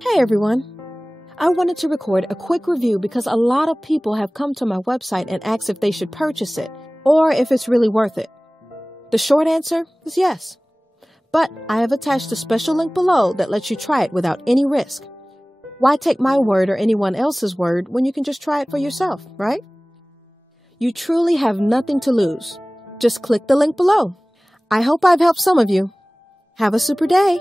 Hey everyone! I wanted to record a quick review because a lot of people have come to my website and asked if they should purchase it or if it's really worth it. The short answer is yes. But I have attached a special link below that lets you try it without any risk. Why take my word or anyone else's word when you can just try it for yourself, right? You truly have nothing to lose. Just click the link below. I hope I've helped some of you. Have a super day!